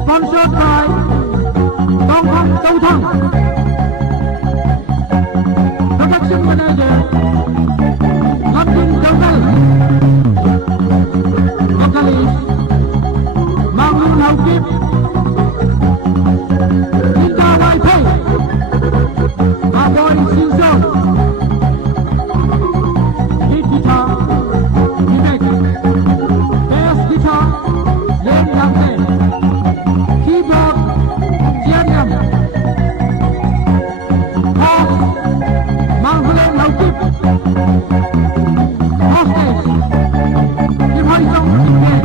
Sponsored by Dong Hong Dong Thang. Production Manager Abdul Jamal. Vocalist Mang Hao Kip. Guitar Wai Pei. Aboy Siu Song. Lead guitar Vivek. Bass guitar Yen Yang Ten. Keyboard Jian Yam. Bass Mang Hao Kip. Hostage Kim Hai Song Kim Ken.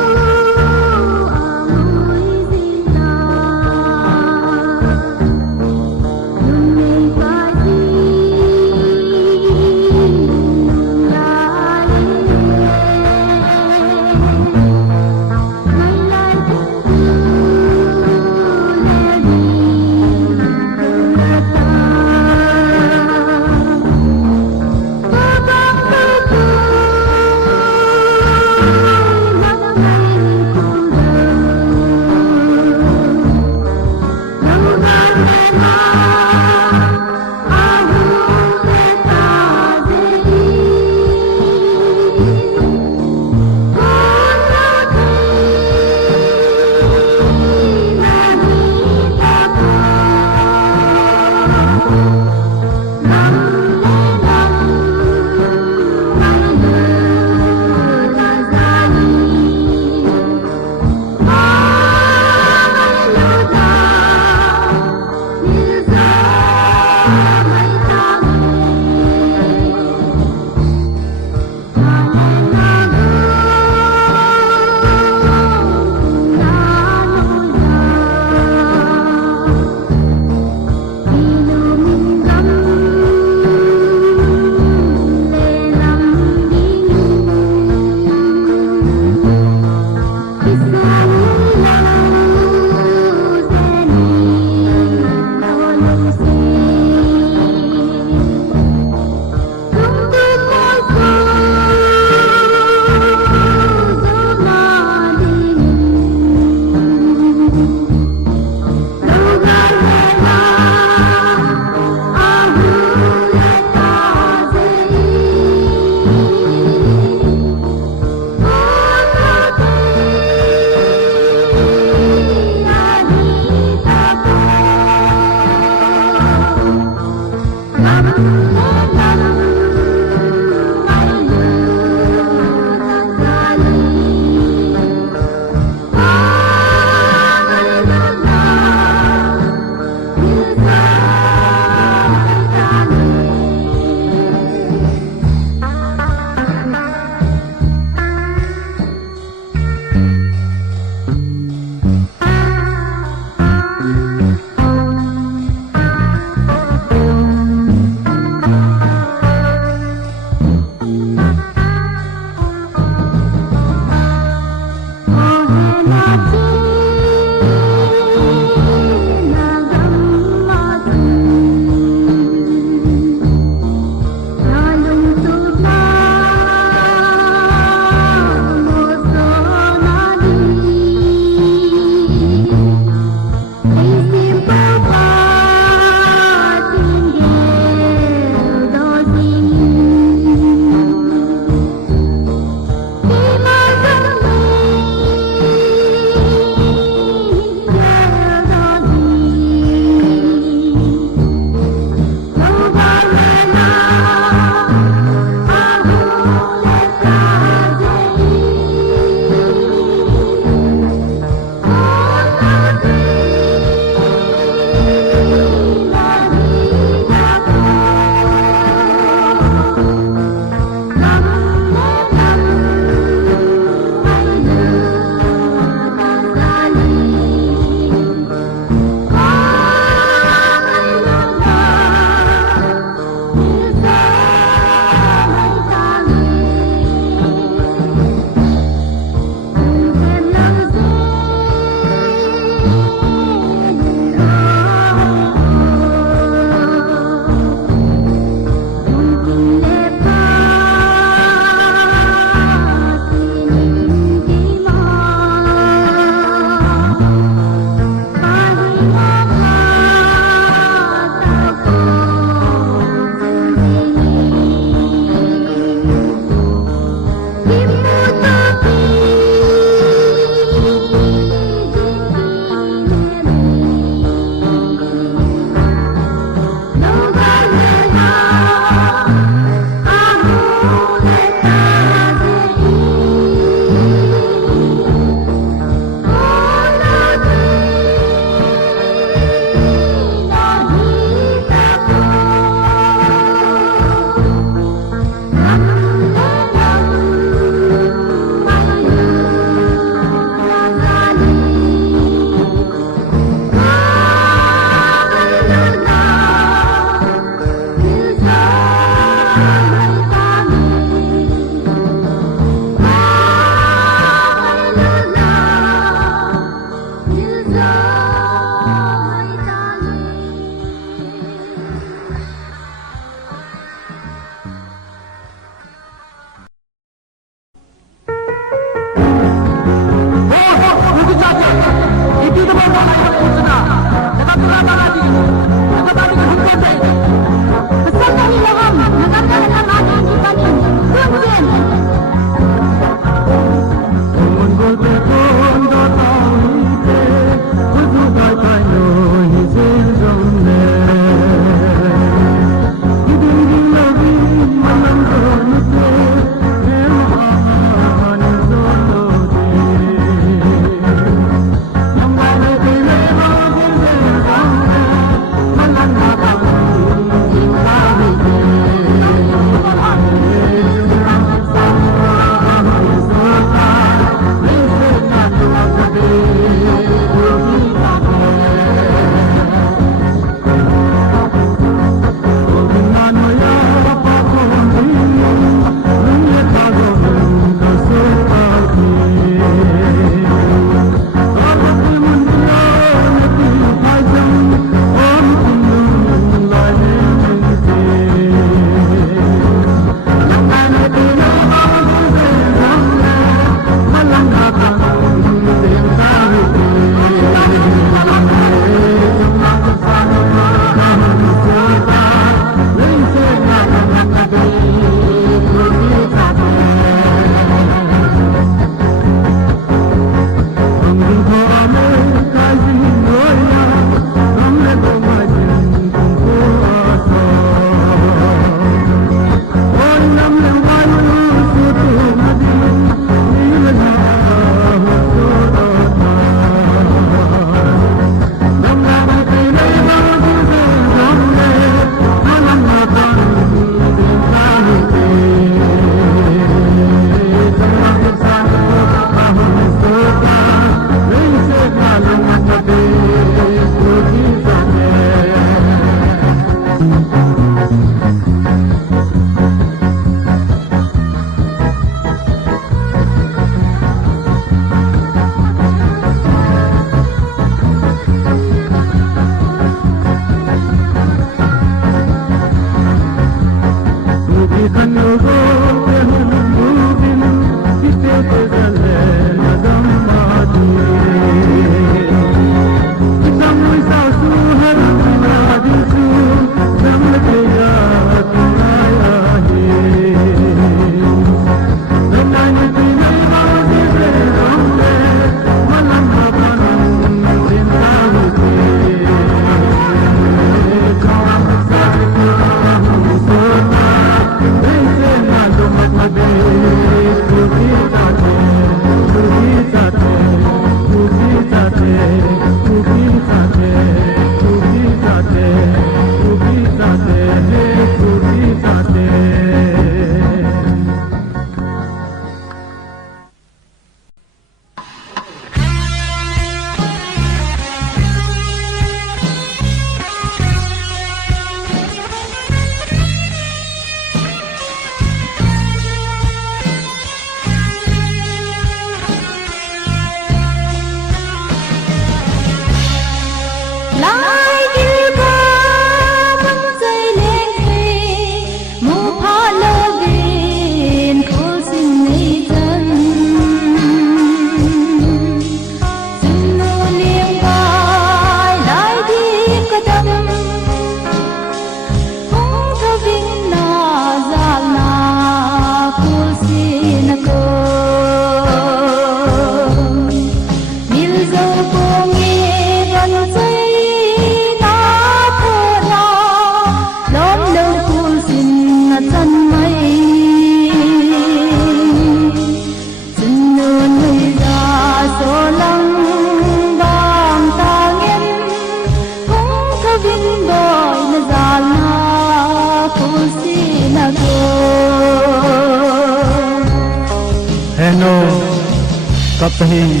cấp hình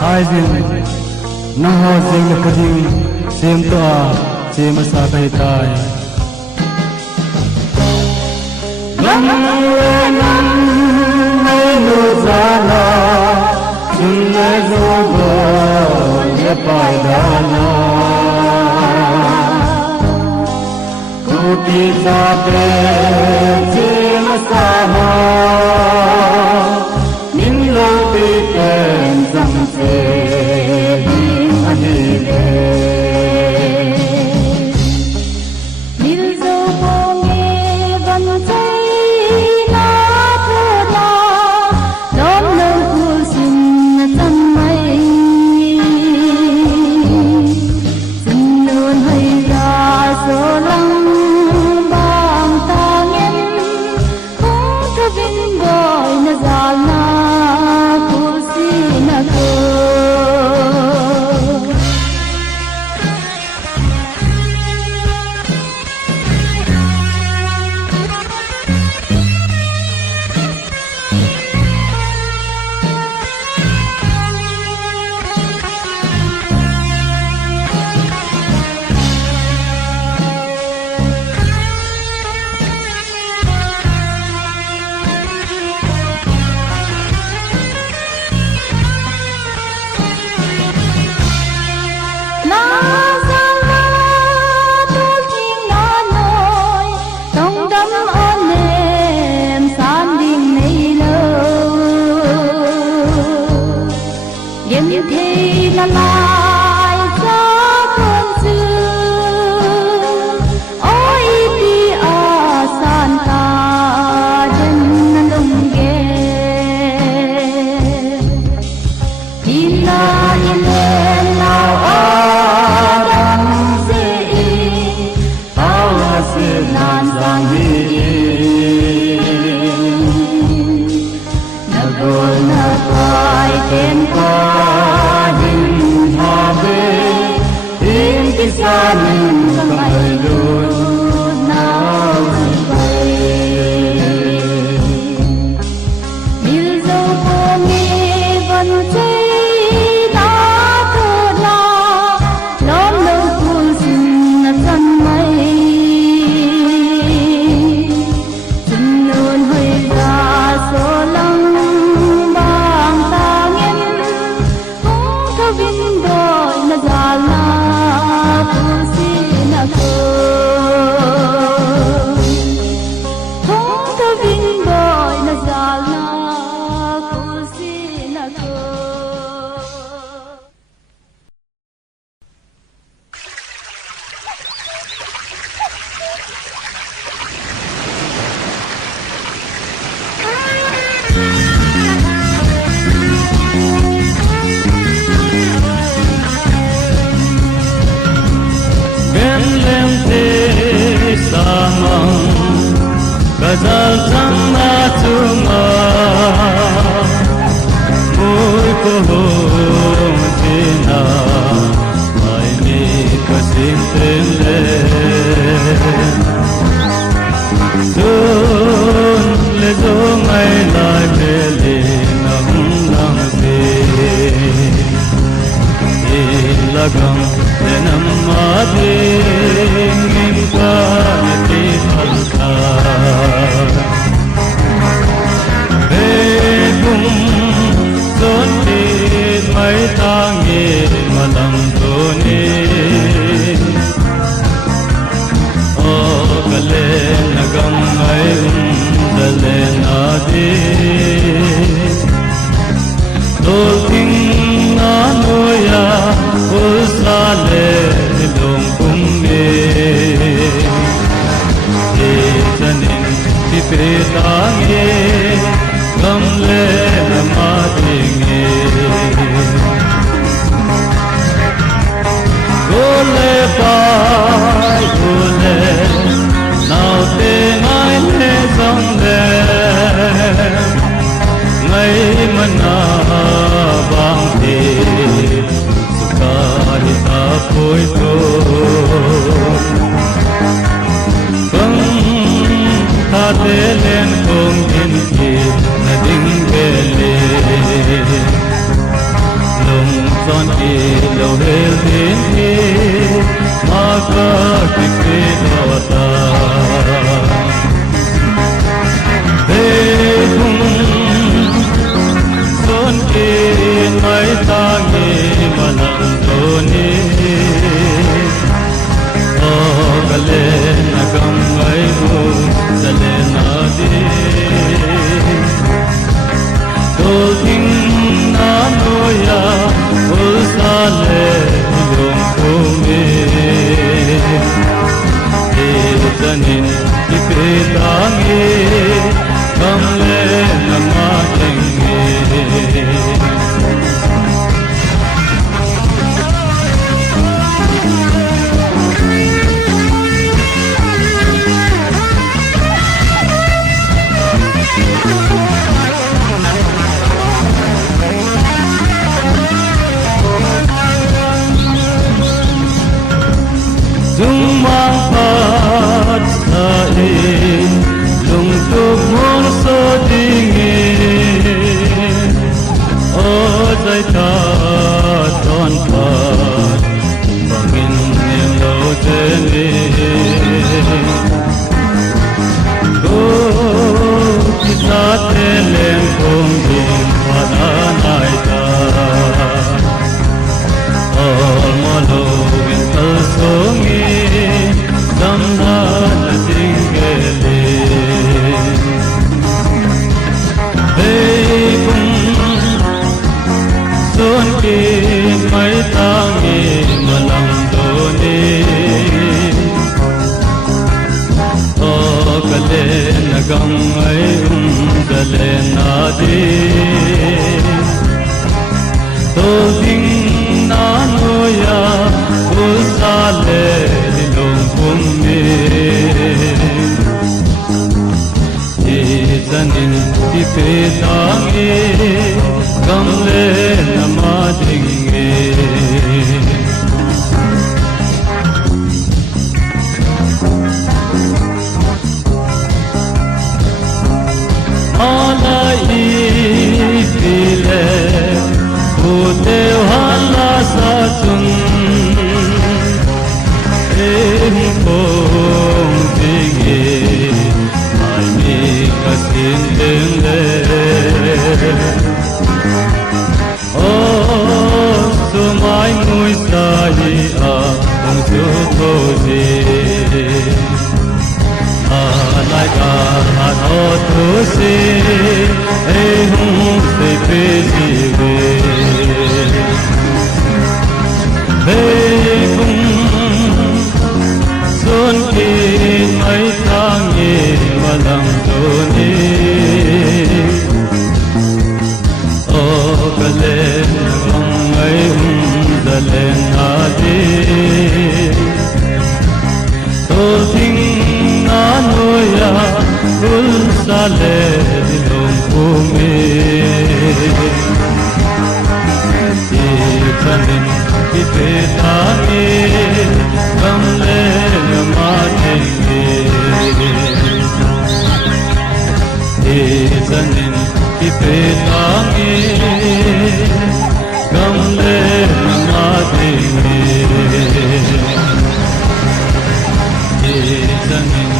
hai दिन nang ho jeng le kading sem to a sem sa kai tai nam nay lo za la sun le zo go le pai da na ku ti sa pe sem sa ha min lo ti ken sam se Hãy subscribe cho kênh Ghiền Mì Gõ để không bỏ lỡ ka kikilota Dekung son ki mai tangi malang doni O gale nagam mai mu dale nadi Dolking na noya ulsale yong kumi Idanin ipitangi kamle namatingi Zumang pat sae lung tuk mon so dingi o zai ta ton pat bangin nim lo teni go kita telen kong din pada nai ta all molo in kalsongi damna natingele hey son ki mai tangi malam doni o kale nagam ai dale nadi to ding nanoya usale dilong kummi izanin ipetangi kamle namadinge ala ipile Ute hala satun kong tinggi ai mi kasin dengle oh sumai ngui sai a kong chu to ji alai ka ho tu si ei hum se pe ji ve hey son ki mai tangi malam doni o gale ngai dale nadi to ding nanoya ulsale dilong kumi Izanin ipetangi kamle namatingi Izanin ipetangi kamle namatingi Izanin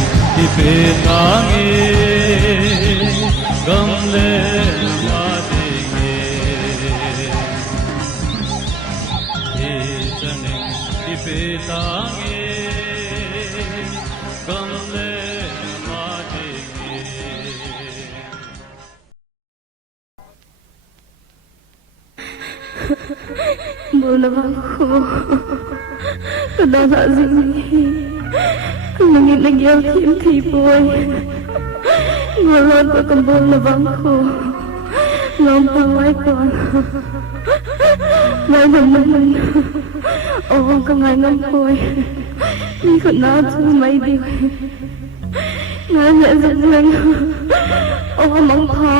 ipetangi kamle namatingi Izanin ipetangi kamle namatingi Bulawangku Kedana zini Nangit nagyal kim tipoy Ngolot ko kang bulawangku Ngampaway ko Ngay naman Oo ka ngay ngampoy Hindi ko na sumay di Ngay na zaglang Oo mangpa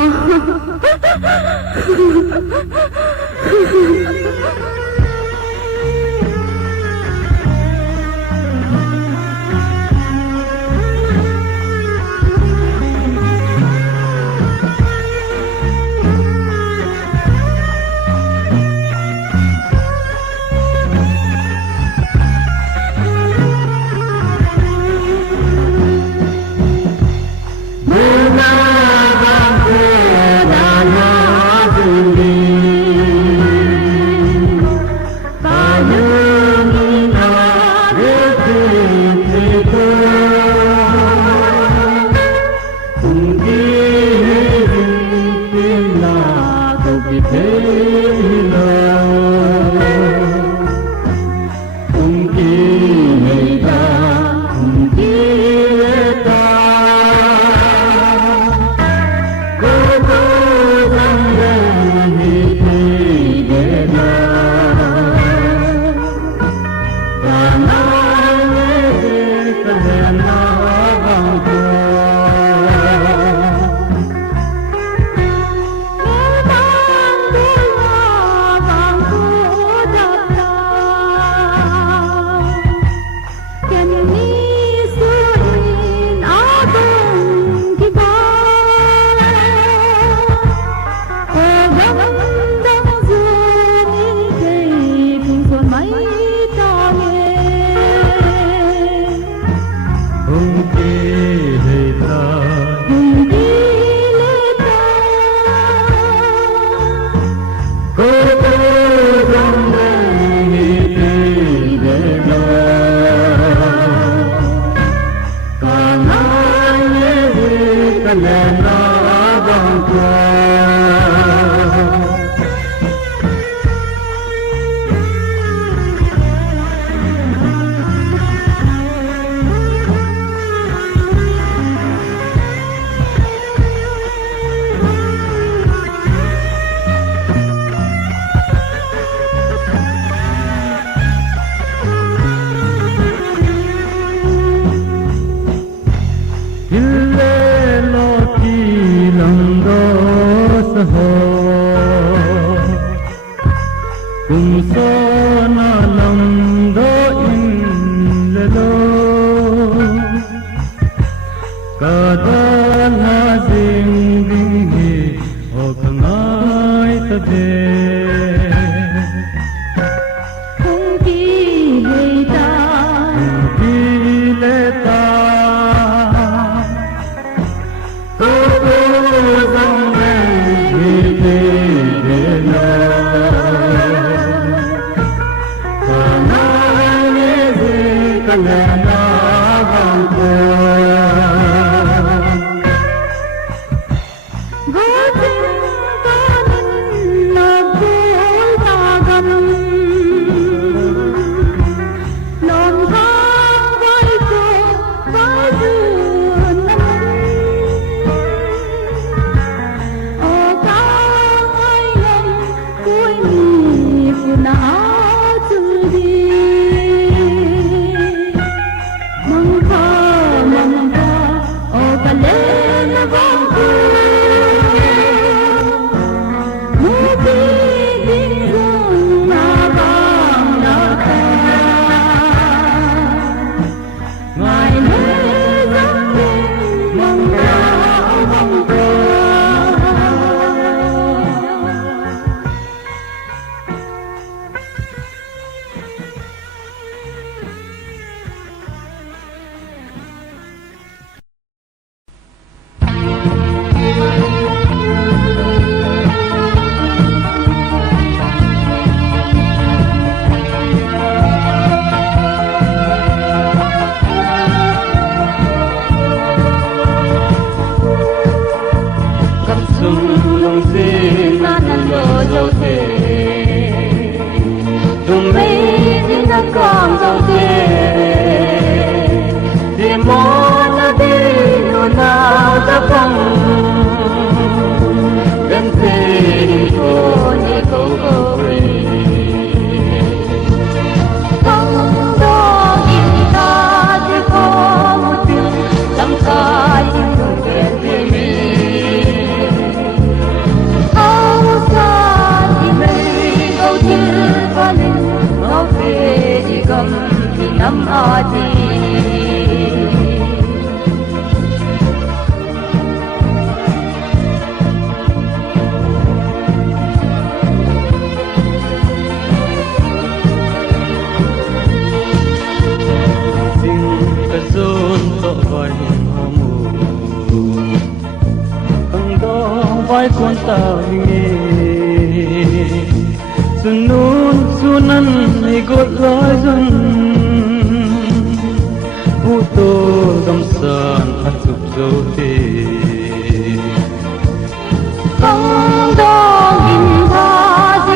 风中银花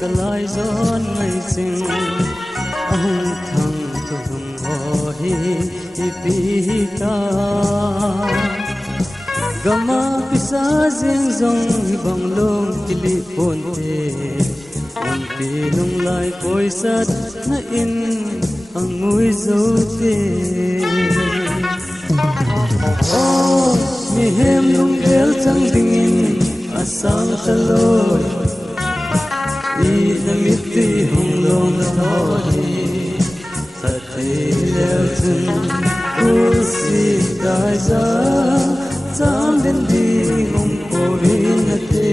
ka lai zon ngai sing ahung thang tu hung ho hi pi ta gama pisa jeng zong hi bang long tili pon te on pi lung lai koi sat na in ang ngui zo te oh mi hem lung gel chang ding asang taloi i na mitti hung long na thoi sa te leo chun ku si dai za cham den di hung ko rin na te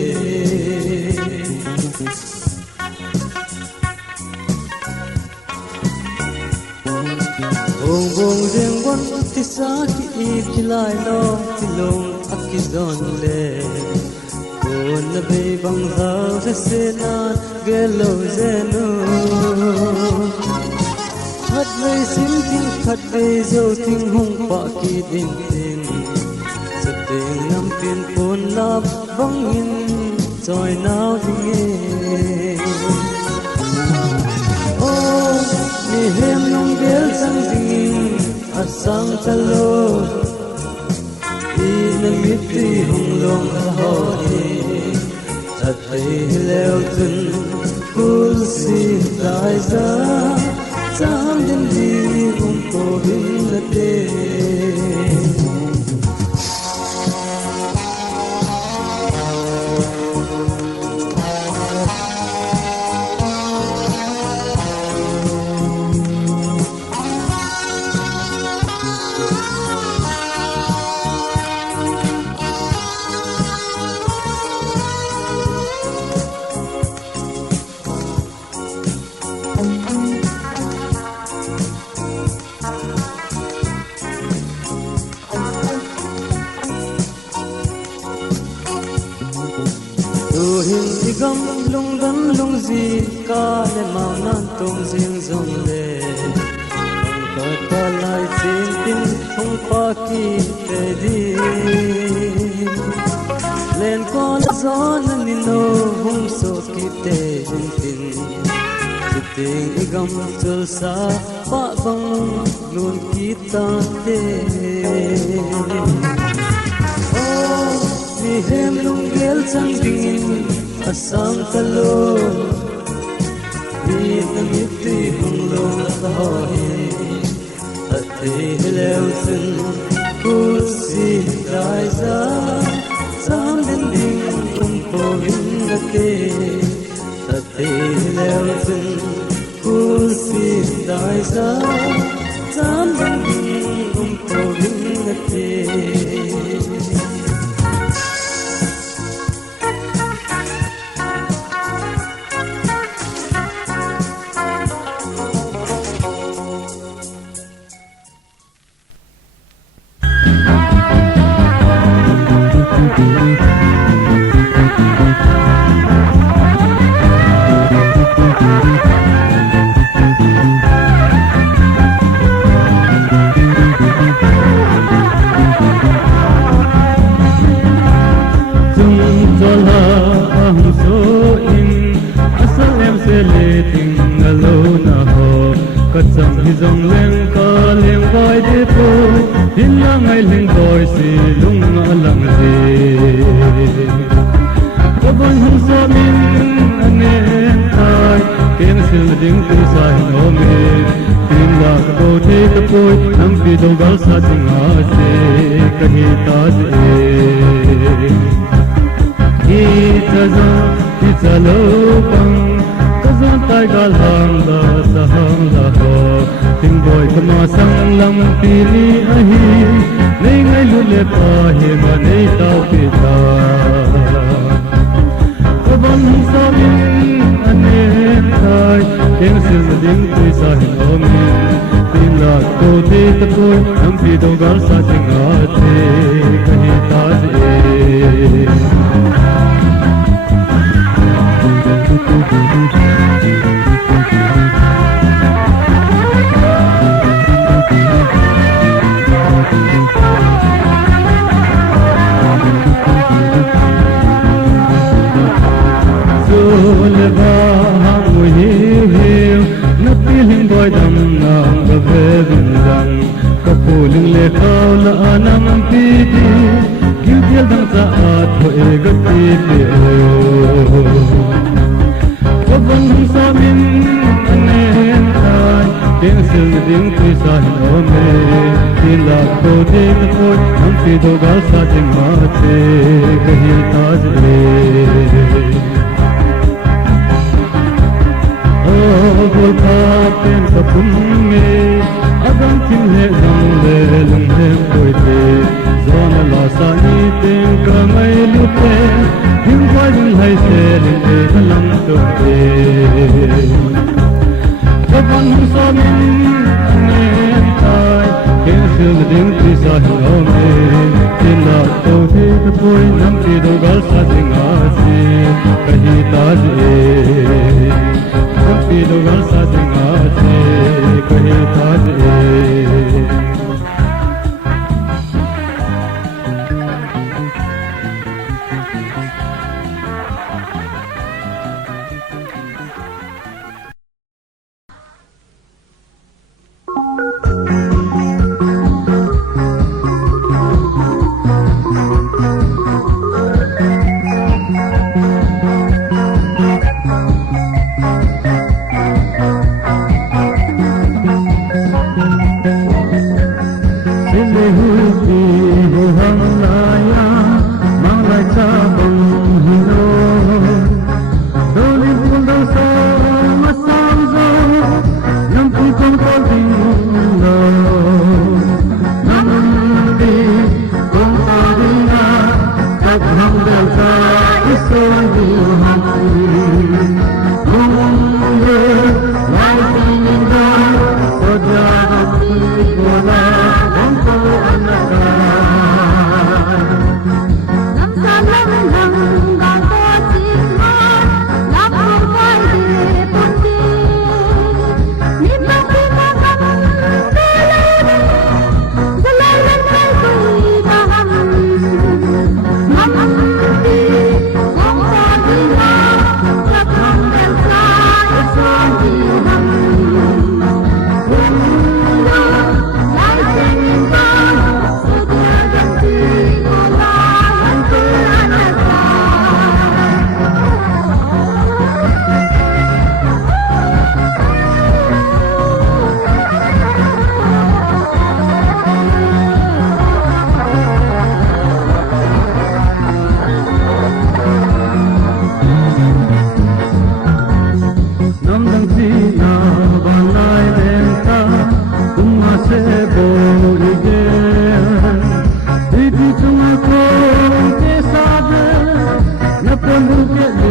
bong bong reng wan ti sa ki i ti lai lo ti long akizon le kon na be bang ha se na gelo zenu khat ve sim tin khat ve zo ting hung pa ki ding tin sa ting nam pin pon lap bang in choi nao ding oh mi hem nong gel sang ding asang talo i na mitti hung long ho thật thấy leo chân cuốn si đại gia dám đến đi không có hình là đê hình gom lung đắn lung gì ca lên màu nan tung riêng rong lệ có ta lại xin tin không pa ki te đi lên con gió nên nô hung so ki te din tin tình gom chul sa pa bang luôn kita te mi hem lung gel chang ding asam talo mi na mitti hung long thoi ate leo sun ku si dai za sam den ding po vin na te ate leo sun ku si dai za sam den ding po vin na te dòng lên ca lên vai đi thôi tin là ngày lên voi xì lung ngã lặng gì có vẫn không sao min anh em ai kén siêu tiếng từ sai nó mê tin là cô thế tập tôi nắm vì đâu gал sa chừng ngã sẽ kही ta dễ đi cha lâu bằng dân tay gal hang da sahang la ho ting boy kama sang lam pili ahi nei ngai lu le pa he ma nei tau pi ta ko ban sa min ane tai teng sil ding tu sa hin om tin la ko te ta ko nam pi do gal sa ching a te kahi ta de Zulba ra thôi gati pe oyo Obon sa min anen tai Tiếng sương tiếng tươi sa hin ome Tin lạc tô tin thôi Nam phi do gal sa ching ma che Kahil taj Gol paten kapum me Agam kim he zang le lung he koi te Zona la sa ni ten kamay lupe Him kwa jing hai se ling te kalam to te Oban sa min anen tai Keng sil ding tri sa hin ome Tin la to te kapoi nam pi do gal sa jing a se Kahi taj Pido gal sa jingate kahi taj Hãy subscribe cho kênh Ghiền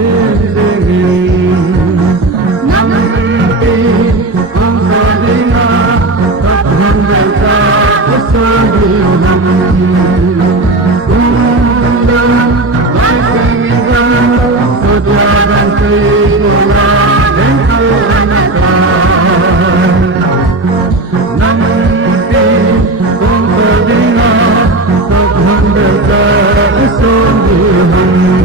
Mì Gõ để không bỏ lỡ